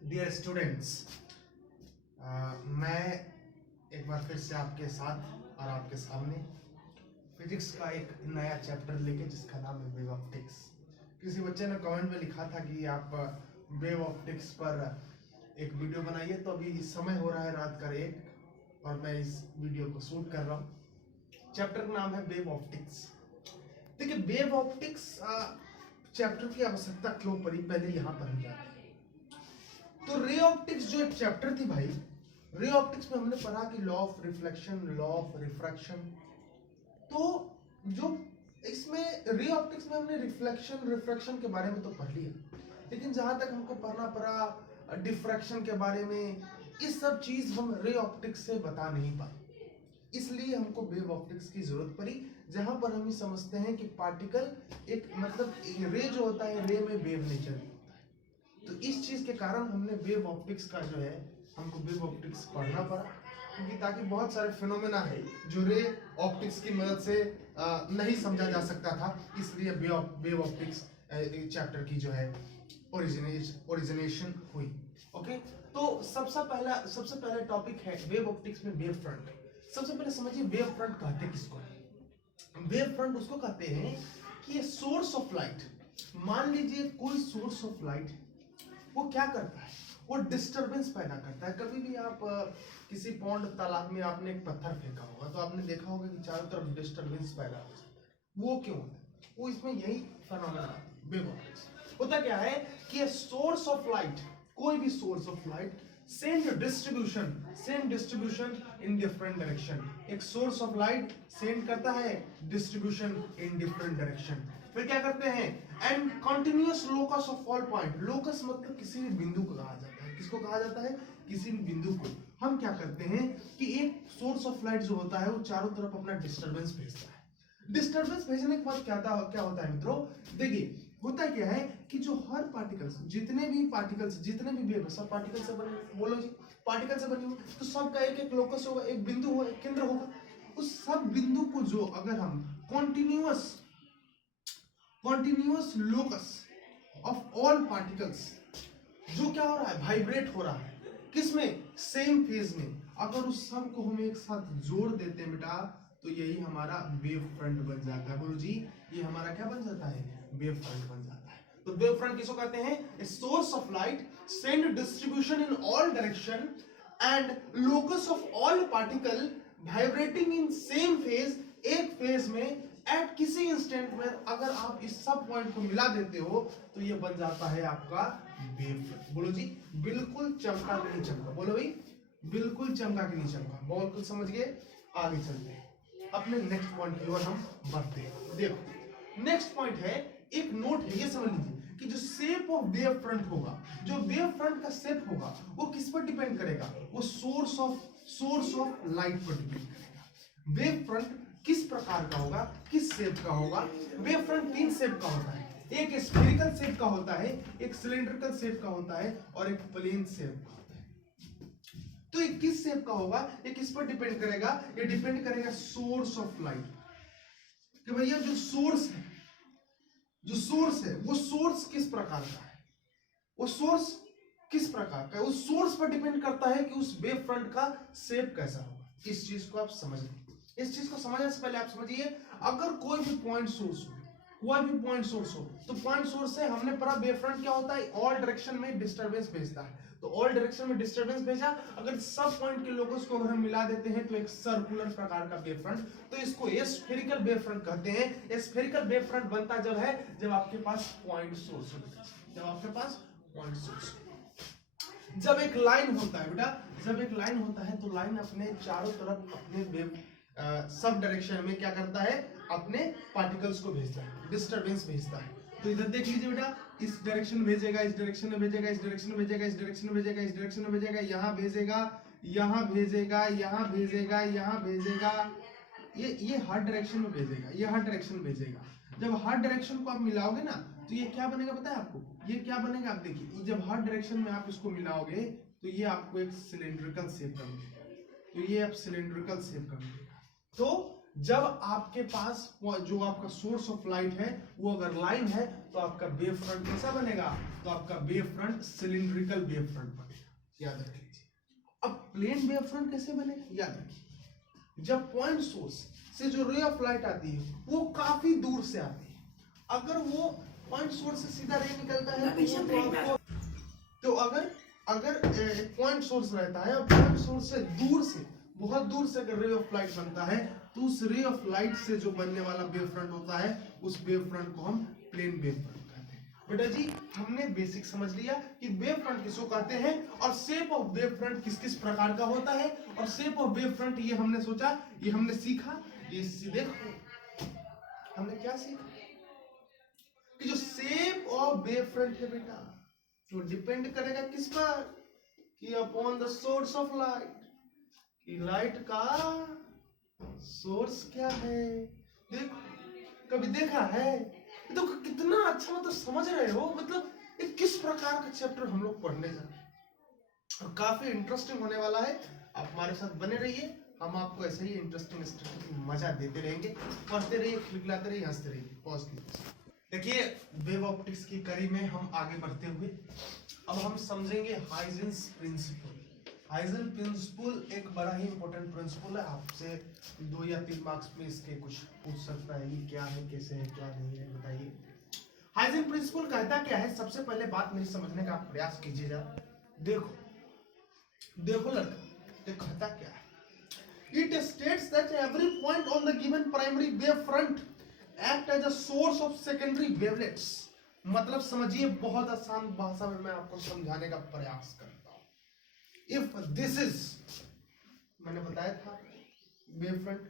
Dear students, मैं एक बार फिर से आपके साथ और आपके सामने फिजिक्स का एक नया चैप्टर लेके जिसका नाम है वेव ऑप्टिक्स। किसी बच्चे ने कमेंट में लिखा था कि आप वेव ऑप्टिक्स पर एक वीडियो बनाइए, तो अभी समय हो रहा है रात का 1 और मैं इस वीडियो को शूट कर रहा हूँ। चैप्टर का नाम है वेव ऑप्टिक्स। देखिए, वेव ऑप्टिक्स चैप्टर की आवश्यकता क्यों पड़ी, पहले यहाँ पर हम जाते हैं। तो रे ऑप्टिक्स जो एक चैप्टर थी भाई, रे ऑप्टिक्स में हमने पढ़ा कि law of reflection, law of refraction. तो जो इसमें रे ऑप्टिक्स में हमने रिफ्लेक्शन के बारे में तो पढ़ लिया, लेकिन जहां तक हमको पढ़ना पड़ा डिफ्रैक्शन के बारे में, इस सब चीज हम रे ऑप्टिक्स से बता नहीं पाए। इसलिए हमको वेव ऑप्टिक्स की जरूरत पड़ी, जहां पर हम ये समझते हैं कि पार्टिकल एक रे जो होता है, रे में वेव नेचर होता है। तो इस चीज के कारण हमने वेव ऑप्टिक्स का जो है, हमको वेव ऑप्टिक्स पढ़ना पड़ा, क्योंकि ताकि बहुत सारे फिनोमेना है जो रे ऑप्टिक्स की मदद से नहीं समझा जा सकता था। इसलिए वेव ऑप्टिक्स चैप्टर की जो है ओरिजिनेशन हुई। ओके, तो सबसे पहला टॉपिक है वेव ऑप्टिक्स में वेव फ्रंट। सबसे पहले समझिए वेव फ्रंट कहते किसको है। वेव फ्रंट उसको कहते हैं कि ये सोर्स ऑफ लाइट, मान लीजिए कोई सोर्स ऑफ लाइट, वो क्या करता है, वो डिस्टरबेंस पैदा करता है। कभी भी आप किसी पौंड तालाब में आपने एक पत्थर फेंका होगा तो आपने देखा होगा कि चारों तरफ डिस्टरबेंस पैदा हो जाता है। वो क्यों होता है? वो इसमें यही फिनोमेना वेव ऑप्टिक्स होता क्या है कि सोर्स ऑफ लाइट, कोई भी source of light same distribution in different direction. एक सोर्स ऑफ लाइट सेंड करता है डिस्ट्रीब्यूशन इन डिफरेंट डायरेक्शन। फिर क्या करते हैं, and continuous locus of all point. Locus मतलब किसी भी बिंदु को कहा जाता है। किसको कहा जाता है? किसी भी बिंदु को। हम क्या करते हैं कि एक सोर्स ऑफ लाइट जो होता है वो चारों तरफ अपना डिस्टरबेंस भेजता है। डिस्टरबेंस भेजने के बाद क्या होता है मित्रों, देखिए होता क्या है कि जो हर पार्टिकल्स, जितने भी वेव सब पार्टिकल से बने, बोलो जी, पार्टिकल से बनी हुई, तो सबका एक एक लोकस होगा, एक बिंदु होगा, एक केंद्र होगा। उस सब बिंदु को जो अगर हम continuous locus of all particles, जो क्या हो रहा है, वाइब्रेट हो रहा है, किसमें? सेम फेज में। अगर उस सब को हम एक साथ जोड़ देते हैं बेटा, तो यही हमारा वेव फ्रंट बन जाता है। बोलो जी, ये हमारा क्या बन जाता है? वेव फ्रंट बन जाता है। तो वेव फ्रंट किसको कहते हैं? Source of light send distribution in all direction and locus of all particle vibrating in same phase, एक फेज में एट किसी इंस्टेंट में। अगर आप इस सब पॉइंट को मिला देते हो तो ये बन जाता है आपका वेव फ्रंट। बोलो जी, बिल्कुल चमका कि नहीं चमका? बोलो भाई, बिल्कुल चमका कि नहीं चमका? बहुत कुछ समझ गए। आगे चलते हैं, अपने नेक्स्ट पॉइंट की ओर हम बढ़ते हैं। देखो, नेक्स्ट पॉइंट है, एक नोट है, ये समझ लीजिए कि जो शेप ऑफ वेव फ्रंट होगा, जो वेव फ्रंट का शेप होगा, वो किस पर डिपेंड करेगा? वो सोर्स ऑफ लाइट पर डिपेंड करेगा। वेव फ्रंट किस प्रकार का होगा, किस शेप का होगा? वेव फ्रंट 3 शेप का होता है। एक स्फेरिकल शेप का होता है, एक सिलेंड्रिकल शेप का होता है और एक प्लेन शेप का होता है। तो ये किस शेप का होगा, ये किस पर डिपेंड करेगा? ये डिपेंड करेगा सोर्स ऑफ लाइट, कि भैया जो सोर्स है वो सोर्स किस प्रकार का है, वो सोर्स किस प्रकार का है, उस सोर्स पर डिपेंड करता है कि उस वेव फ्रंट का शेप कैसा होगा। इस चीज को आप समझ लें। इस चीज को समझने से पहले आप समझिए, अगर कोई भी पॉइंट सोर्स हो, तो पॉइंट सोर्स से हमने पढ़ा वेव फ्रंट क्या होता है, ऑल डायरेक्शन में डिस्टरबेंस भेजता है। तो ऑल डायरेक्शन में डिस्टरबेंस भेजा, अगर सब पॉइंट के लोकस को अगर हम मिला देते हैं तो एक सर्कुलर प्रकार का वेव फ्रंट, तो इसको स्फेरिकल वेव फ्रंट कहते हैं। स्फेरिकल वेव फ्रंट बनता जब है जब आपके पास पॉइंट सोर्स होता है, जब आपके पास पॉइंट सोर्स। जब एक लाइन होता है बेटा, जब एक लाइन होता है तो लाइन अपने चारों तरफ अपने वेव सब डायरेक्शन में क्या करता है, अपने पार्टिकल्स को भेजता है, डिस्टरबेंस भेजता है। तो इधर देख लीजिए बेटा, इस डायरेक्शन में भेजेगा, इस डायरेक्शन में भेजेगा, इस डायरेक्शन में भेजेगा, इस डायरेक्शन में भेजेगा, इस डायरेक्शन में भेजेगा, यहाँ भेजेगा, यहाँ भेजेगा, यहाँ भेजेगा, यहाँ भेजेगा, ये हर डायरेक्शन में भेजेगा, ये हर डायरेक्शन में भेजेगा। जब हर डायरेक्शन को आप मिलाओगे ना, तो ये क्या बनेगा पता है आपको? ये क्या बनेगा, आप देखिए, जब हर डायरेक्शन में आप इसको मिलाओगे तो ये आपको एक सिलेंड्रिकल शेप का मिलेगा। तो ये आप सिलेंड्रिकल शेप का मिलेगा। तो जब आपके पास जो आपका सोर्स ऑफ लाइट है वो अगर लाइन है तो आपका वेव फ्रंट कैसा बनेगा, तो आपका wave front cylindrical wave front बनेगा, याद रख लीजिए। अब प्लेन वेव फ्रंट कैसे बनेगा, याद रखिए, जब पॉइंट सोर्स से जो रे ऑफ लाइट आती है वो काफी दूर से आती है, अगर वो पॉइंट सोर्स से सीधा रे निकलता है तो अगर पॉइंट सोर्स रहता है और पॉइंट सोर्स से दूर से, बहुत दूर से अगर रे ऑफ लाइट बनता है तो उस रे ऑफ लाइट से जो बनने वाला वेव फ्रंट होता है उस वेव फ्रंट को हम प्लेन वेव फ्रंट कहते हैं। बेटा जी हमने बेसिक समझ लिया कि वेव फ्रंट किसको कहते हैं और शेप ऑफ वेव फ्रंट किस किस प्रकार का होता है, और शेप ऑफ वेव फ्रंट ये हमने सोचा, ये हमने सीखा, ये देखो हमने क्या सीखा कि जो शेप ऑफ वेव फ्रंट है बेटा वो डिपेंड करेगा किस पर, कि upon the source of light, कि लाइट का सोर्स क्या है। देखो कभी देखा है तो कितना अच्छा, मतलब समझ रहे हो, मतलब किस प्रकार का चैप्टर हम लोग पढ़ने जा रहे हैं और काफी इंटरेस्टिंग होने वाला है। आप हमारे साथ बने रहिए, हम आपको ऐसे ही इंटरेस्टिंग मजा देते रहेंगे, पढ़ते रहिए, खिलखिलाते रहिए, हंसते रहिए। पॉज कीजिए। देखिए वेव ऑप्टिक्स की कड़ी में हम आगे बढ़ते हुए अब हम समझेंगे हाइजेंस प्रिंसिपल। हाइजेंस प्रिंसिपल एक बड़ा ही इंपॉर्टेंट प्रिंसिपल है, आपसे 2 या 3 मार्क्स में इसके कुछ पूछ सकता है, ये क्या है, कैसे है, क्या नहीं है, बताइए। हाइजेंस प्रिंसिपल कहता क्या है, सबसे पहले बात मेरी समझने का आप प्रयास कीजिएगा। देखो देखो लड़का, ये कहता क्या है, it states that every point on the given primary wave front act as a source of secondary wavelets। मतलब समझिए, बहुत आसान भाषा में मैं आपको समझाने का प्रयास करता हूं। इफ दिस इज, मैंने बताया था वेव फ्रंट,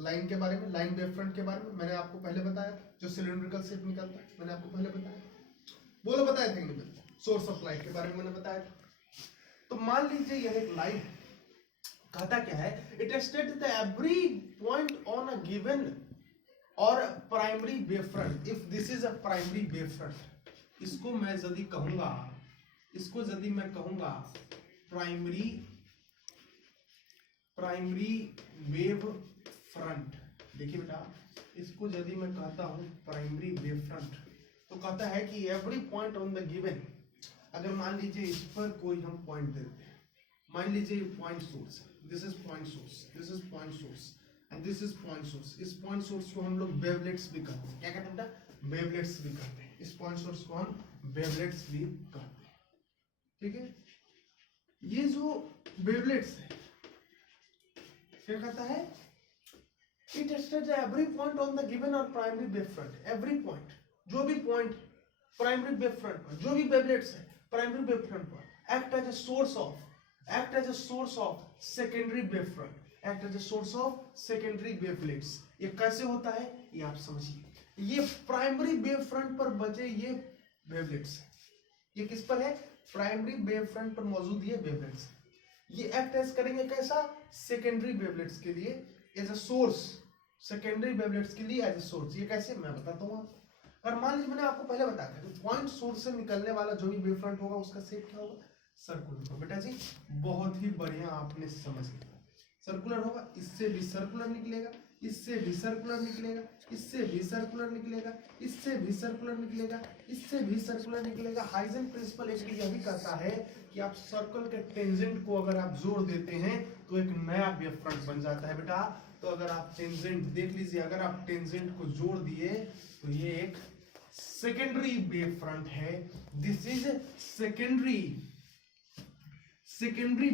लाइन के बारे में, लाइन वेव फ्रंट के बारे में मैंने आपको पहले बताया था, जो सिलिंड्रिकल शेप निकलता है, मैंने आपको पहले बताया, बोलो बताया थे नहीं, सोर्स ऑफ लाइट के बारे में मैंने बताया था। तो मान लीजिए यह एक लाइन है, कहता क्या है, it states that every point on a given और primary wave front, if this is a primary wave front, इसको मैं यदि कहूंगा, इसको यदि मैं कहूंगा प्राइमरी वेव फ्रंट, देखिए बेटा इसको यदि मैं कहता हूं प्राइमरी वेव फ्रंट, तो कहता है कि every point on the given, अगर मान लीजिए इस पर कोई हम पॉइंट देते हैं, मान लीजिए point source, this is point source, this is point source and this is point source. इस पॉइंट सोर्स को हम लोग वेवलेट्स भी कहते हैं, क्या कहते हैं बेटा, वेवलेट्स भी कहते हैं, इस पॉइंट सोर्स को हम वेवलेट्स भी कहते हैं, ठीक है। ये जो वेवलेट्स है क्या कहता है, it states every point on the given और primary wave front, every point, जो भी पॉइंट प्राइमरी वेव फ्रंट पर, जो भी वेवलेट्स है प्राइमरी वेव फ्रंट पर, act as a source of secondary wave front, act as a source of secondary wavelets. ये कैसे होता है ये आप समझिए, ये प्राइमरी वेव फ्रंट पर बचे ये वेवलेट्स है, ये किस पर है, प्राइमरी वेव फ्रंट पर मौजूद ये वेवलेट्स, ये एक्ट एज करेंगे कैसा, सेकेंडरी वेवलेट्स के लिए as a source, secondary wavelets के लिए एज अ सोर्स। ये कैसे मैं बताता हूँ आपको। और मान लीजिए मैंने आपको पहले बताया था पॉइंट सोर्स से निकलने वाला जो भी वेव फ्रंट होगा उसका शेप क्या होगा, सर्कुलर। बेटा जी बहुत ही बढ़िया आपने समझ लिया, सर्कुलर होगा, इससे भी सर्कुलर निकलेगा, इससे भी सर्कुलर निकलेगा, इससे भी सर्कुलर निकलेगा, इससे भी सर्कुलर निकलेगा, इससे भी सर्कुलर निकलेगा। हाइजेंस प्रिंसिपल एक यह भी कहता है कि आप सर्कल के टेंजेंट को अगर आप जोड़ देते हैं तो एक नया वेव फ्रंट बन जाता है बेटा। तो अगर आप टेंजेंट देख लीजिए, अगर आप टेंजेंट को जोड़ दिए तो ये एक सेकेंडरी वेव फ्रंट है, this is secondary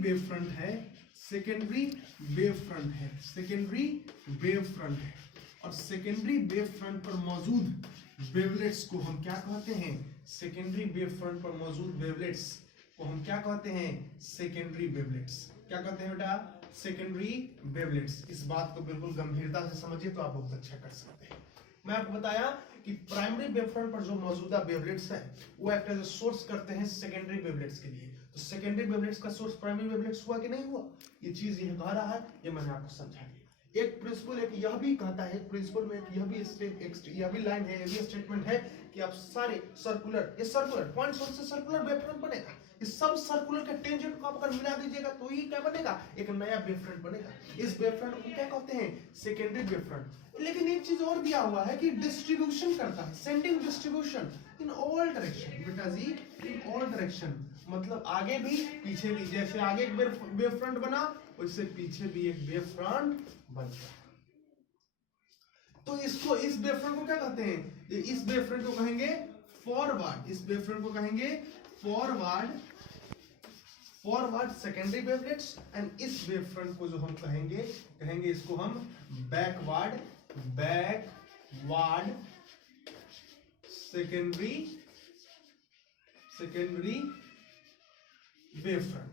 wave front है, सेकेंडरी वेव फ्रंट है, सेकेंडरी वेव फ्रंट है। और सेकेंडरी वेव फ्रंट पर मौजूद वेवलेट्स को हम क्या कहते हैं, सेकेंडरी वेव फ्रंट पर मौजूद वेवलेट्स को हम क्या कहते हैं, सेकेंडरी वेवलेट्स। क्या कहते हैं बेटा, सेकेंडरी वेवलेट्स। इस बात को बिल्कुल गंभीरता से समझिए तो आप बहुत अच्छा कर सकते हैं। मैं आपको बताया कि प्राइमरी वेव फ्रंट पर जो मौजूदा वेवलेट्स हैं वो एक्ट एज अ सोर्स करते हैं सेकेंडरी वेवलेट्स के लिए। तो सेकेंडरी वेवलेट्स का सोर्स प्राइमरी वेवलेट्स हुआ कि नहीं हुआ, ये चीज ये कह रहा है, ये मैंने आपको समझा दिया। एक प्रिंसिपल एक यह भी कहता है, एक प्रिंसिपल में यह भी लाइन है, यह भी स्टेटमेंट है कि आप सारे सर्कुलर, ये सर्कुलर पॉइंट सोर्स से सर्कुलर वेवफ्रंट बनेगा। इस सब सर्कुलर के टेंजेंट को आप अगर मिला दीजिएगा तो ये क्या बनेगा, एक नया वेवफ्रंट बनेगा। इस वेवफ्रंट को क्या कहते हैं, सेकेंडरी वेवफ्रंट। लेकिन एक चीज और दिया हुआ है कि डिस्ट्रीब्यूशन करता है, sending distribution in all direction, बेटा जी इन ऑल डायरेक्शन, मतलब आगे भी पीछे भी, जैसे आगे एक वेवफ्रंट बना वैसे पीछे भी एक वेवफ्रंट बन गया। तो इसको, इस वेवफ्रंट को क्या कहते हैं, इस वेवफ्रंट को कहेंगे फॉरवर्ड, इस वेवफ्रंट को कहेंगे फॉरवर्ड सेकेंडरी वेवलेट्स, एंड इस वेवफ्रंट को जो हम कहेंगे इसको हम बैकवर्ड सेकेंडरी वेवफ्रंट।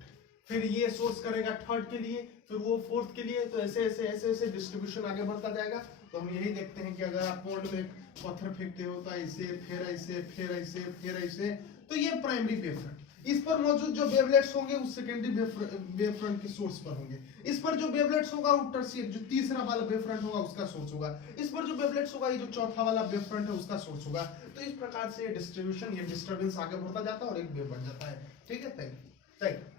फिर ये सोर्स करेगा थर्ड के लिए, फिर वो फोर्थ के लिए, तो ऐसे ऐसे ऐसे ऐसे डिस्ट्रीब्यूशन आगे बढ़ता जाएगा। तो हम यही देखते हैं कि अगर आप पॉन्ड में पत्थर फेंकते हो तो ऐसे, फिर ऐसे, फिर ऐसे, फिर ऐसे, तो ये प्राइमरी वेवफ्रंट। इस पर मौजूद जो वेवलेट्स होंगे उस सेकेंडरी वेवफ्रंट के सोर्स पर होंगे। इस पर जो वेवलेट्स होगा वो टर्शियर, जो तीसरा वाला वेवफ्रंट होगा उसका सोर्स होगा। इस पर जो वेवलेट्स होगा ये जो चौथा वाला वेवफ्रंट है उसका सोर्स होगा। तो इस प्रकार से डिस्ट्रीब्यूशन, ये डिस्टर्बेंस आगे बढ़ता जाता है और एक वेव बन जाता है। ठीक है, थैंक यू।